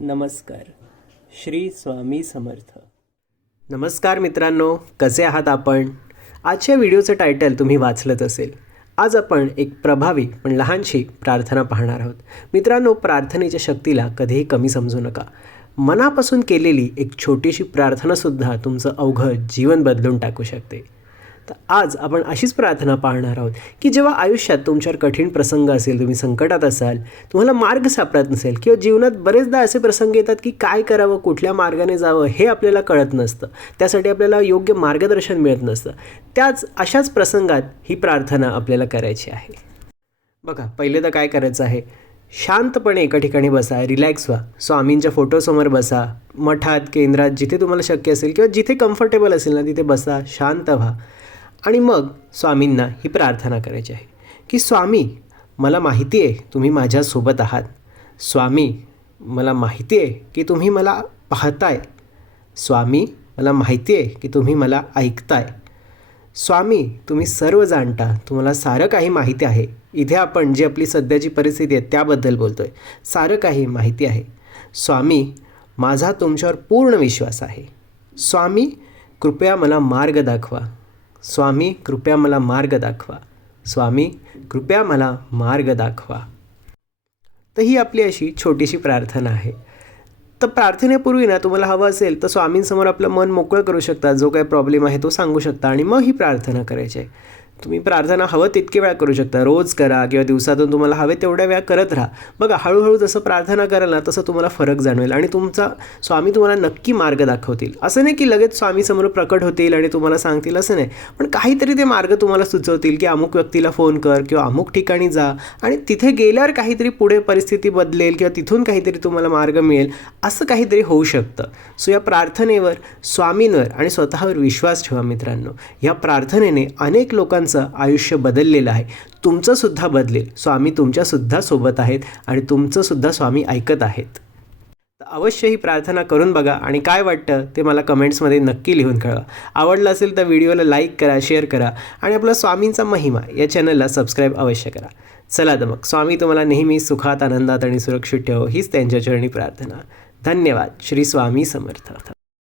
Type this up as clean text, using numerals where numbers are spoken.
नमस्कार. श्री स्वामी समर्थ. नमस्कार मित्रांनो, कसे आहात आपण? आजच्या व्हिडिओचं टायटल तुम्ही वाचलंच असेल. आज आपण एक प्रभावी पण लहानशी प्रार्थना पाहणार आहोत. मित्रांनो, प्रार्थनेच्या शक्तीला कधीही कमी समजू नका. मनापासून केलेली एक छोटीशी प्रार्थनासुद्धा तुमचं अवघं जीवन बदलून टाकू शकते. तर आज आपण अशीच प्रार्थना पाहणार आहोत की जेव्हा आयुष्यात तुमच्यावर कठीण प्रसंग असेल, तुम्ही संकटात असाल, तुम्हाला मार्ग सापडत नसेल किंवा जीवनात बरेचदा असे प्रसंग येतात की काय करावं, कुठल्या मार्गाने जावं हे आपल्याला कळत नसतं, त्यासाठी आपल्याला योग्य मार्गदर्शन मिळत नसतं. अशाच प्रसंगात ही प्रार्थना आपल्याला करायची आहे. बघा, पहिले तर काय करायचं आहे, शांतपणे एका ठिकाणी बसा, रिलॅक्स व्हा, स्वामींच्या फोटोसमोर बसा, मठात, केंद्रात, जिथे तुम्हाला शक्य असेल किंवा जिथे कम्फर्टेबल असेल ना तिथे बसा, शांत व्हा आणि मग स्वामींना ही प्रार्थना करायची आहे की स्वामी, मला माहिती आहे तुम्ही माझ्यासोबत आहात. स्वामी, मला माहिती आहे की तुम्ही मला पाहताय. स्वामी, मला माहिती आहे की तुम्ही मला ऐकताय. स्वामी, तुम्ही सर्व जाणता, तुम्हाला सारं काही माहिती आहे. इथे आपण जी आपली सध्याची परिस्थिती आहे त्याबद्दल बोलतो आहे. सारं काही माहिती आहे. स्वामी, माझा तुमच्यावर पूर्ण विश्वास आहे. स्वामी, कृपया मला मार्ग दाखवा. स्वामी, कृपया मला मार्ग दाखवा. स्वामी, कृपया मला मार्ग दाखवा. तर ही आपली अशी छोटीशी प्रार्थना आहे. तर प्रार्थनेपूर्वी ना तुम्हाला हवं असेल तर स्वामींसमोर आपलं मन मोकळं करू शकता, जो काही प्रॉब्लेम आहे तो सांगू शकता आणि मग ही प्रार्थना करायची आहे. तुम्ही प्रार्थना हवं तितके वेळा करू शकता, रोज करा किंवा दिवसातून तुम्हाला हवे तेवढ्या वेळा करत राहा. बघा, हळूहळू जसं प्रार्थना कराल ना तसं तुम्हाला फरक जाणवेल आणि तुमचा स्वामी तुम्हाला नक्की मार्ग दाखवतील. असं नाही की लगेच स्वामीसमोर प्रकट होतील आणि तुम्हाला सांगतील, असं नाही, पण काहीतरी ते मार्ग तुम्हाला सुचवतील की अमुक व्यक्तीला फोन कर किंवा अमुक ठिकाणी जा आणि तिथे गेल्यावर काहीतरी पुढे परिस्थिती बदलेल किंवा तिथून काहीतरी तुम्हाला मार्ग मिळेल, असं काहीतरी होऊ शकतं. सो या प्रार्थनेवर, स्वामींवर आणि स्वतःवर विश्वास ठेवा मित्रांनो. या प्रार्थनेने अनेक लोकांचं आयुष्य बदललेलं आहे. तुमचंसुद्धा बदलेल. स्वामी तुमच्यासुद्धा सोबत आहेत आणि तुमचंसुद्धा स्वामी ऐकत आहेत. तर अवश्य ही प्रार्थना करून बघा आणि काय वाटतं ते मला कमेंट्समध्ये नक्की लिहून कळवा. आवडलं असेल तर व्हिडिओला लाईक करा, शेअर करा आणि आपला स्वामींचा महिमा या चॅनलला सबस्क्राईब अवश्य करा. चला तर मग, स्वामी तुम्हाला नेहमी सुखात, आनंदात आणि सुरक्षित ठेवो, हीच त्यांच्या चरणी प्रार्थना. धन्यवाद. श्री स्वामी समर्थ.